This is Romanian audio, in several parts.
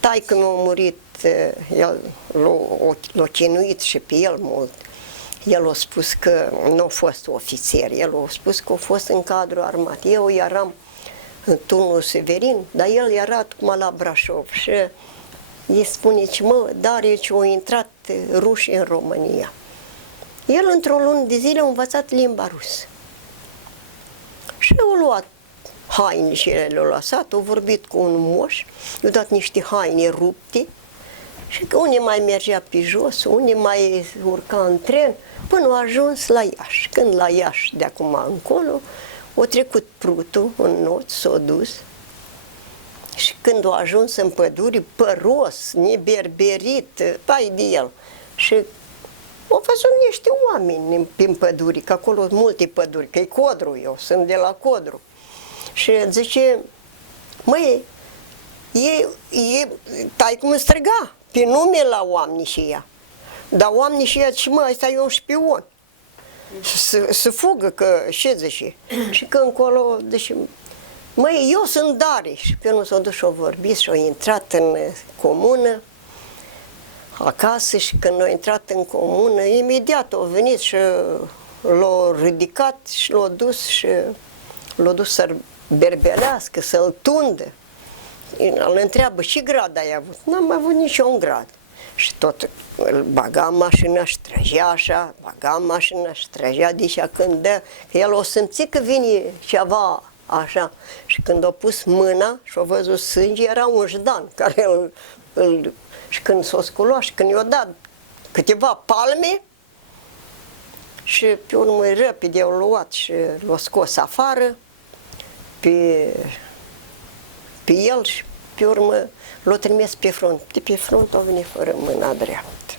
taică mi-a murit, el l-a chinuit și pe el mult. El a spus că nu a fost ofițer, el a spus că a fost în cadrul armat. Eu eram în turnul Severin, dar el era acum la Brașov și îi spune, mă, Darius, au intrat rușii în România. El într-o lună de zile a învățat limba rusă. Și a luat haine și le-a lăsat, a vorbit cu un moș, i-a dat niște haine rupte și că unii mai mergea pe jos, unii mai urca în tren, până a ajuns la Iași. Când la Iași, de acum încolo, a trecut Prutul în not, s-a dus și când a ajuns în pădure, păros, neberberit, pai de el. Și au văzut niște oameni prin păduri, că acolo sunt multe păduri, că e Codru, eu sunt de la Codru. Și zice, măi, taică mă striga pe nume la oamenii și ea. Dar oamenii și ea zice, mă, ăsta e un șpion. Să fugă, că ce zice? Și că încolo, zice, măi, eu sunt Darius. Și pe urmă s-a dus și-a vorbit și-a intrat în comună, acasă, și când a intrat în comună, imediat a venit și l-a ridicat și l-a dus să-l berbelească, să-l tundă. Îl întreabă, ce grad ai avut? N-am avut niciun grad. Și tot îl baga în mașină și trăgea așa, baga în mașină și trăgea de așa când dă, că el o simțit că vine ceva așa. Și când a pus mâna și a văzut sânge, era un jdan care și când s-o sculat și când i-a dat câteva palme, și pe urmă repede i-au luat și l-a scos afară pe el și pe urmă l-a trimis pe front. De pe front a venit fără mâna dreaptă.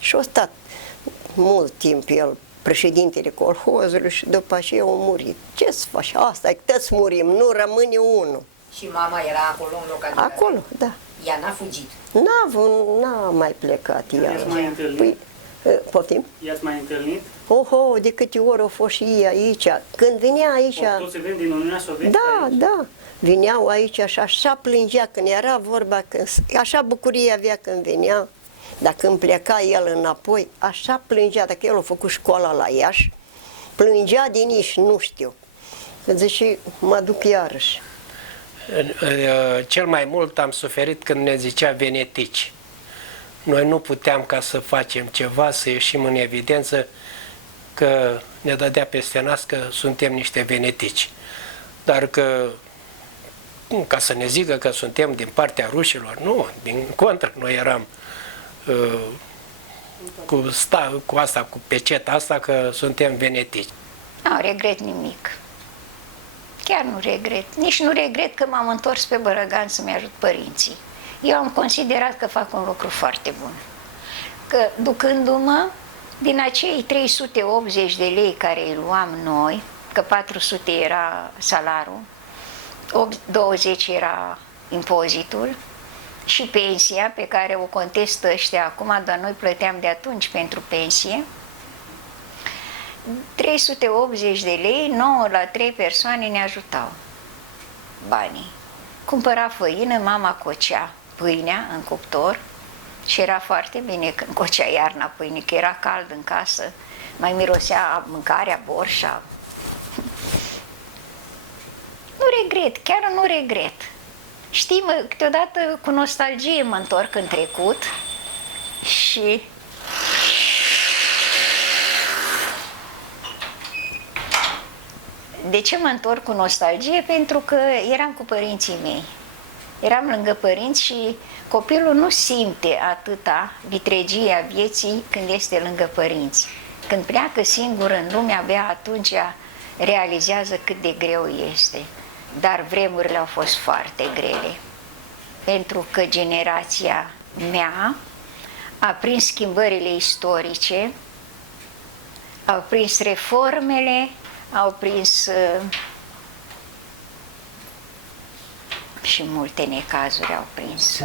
Și a stat mult timp el, președintele colhozului, și după aceea a murit. Ce să faci? Asta e, toți murim, nu rămâne unul. Și mama era acolo în localitate? Acolo, da. Ea n-a fugit? N-a mai plecat ea. I-ați mai întâlnit? Poftim? I-ați mai întâlnit? Oho, de câte ori au fost și ei aici. Când venea aici... Toți veni din Uniunea Sovietică? Da, aici? da. Veneau aici și așa plângea când era vorba, așa bucurie avea când venea, dar când pleca el înapoi, așa plângea, dacă el a făcut școala la Iași, plângea din nici, nu știu. Zice, mă duc iarăși. Cel mai mult am suferit când ne zicea venetici. Noi nu puteam ca să facem ceva, să ieșim în evidență că ne dădea peste nas că suntem niște venetici. Dar că, ca să ne zică că suntem din partea rușilor, nu, din contră, noi eram cu asta, cu peceta asta, că suntem venetici. Nu regret nimic. Chiar nu regret. Nici nu regret că m-am întors pe Bărăgan să-mi ajut părinții. Eu am considerat că fac un lucru foarte bun. Că ducându-mă din acei 380 de lei care îi luam noi, că 400 era salarul, 20 era impozitul și pensia pe care o contestă ăștia acum, dar noi plăteam de atunci pentru pensie, 380 de lei, 9 la 3 persoane ne ajutau banii. Cumpăra făină, mama cocea pâinea în cuptor și era foarte bine când cocea iarna pâine, că era cald în casă, mai mirosea mâncarea, borșa. Nu regret, chiar nu regret. Știi, mă, câteodată cu nostalgie mă întorc în trecut și de ce mă întorc cu nostalgie? Pentru că eram cu părinții mei. Eram lângă părinți și copilul nu simte atâta vitregia vieții când este lângă părinți. Când pleacă singur în lume, abia atunci realizează cât de greu este. Dar vremurile au fost foarte grele. Pentru că generația mea a prins schimbările istorice, au prins reformele, au prins și multe necazuri au prins.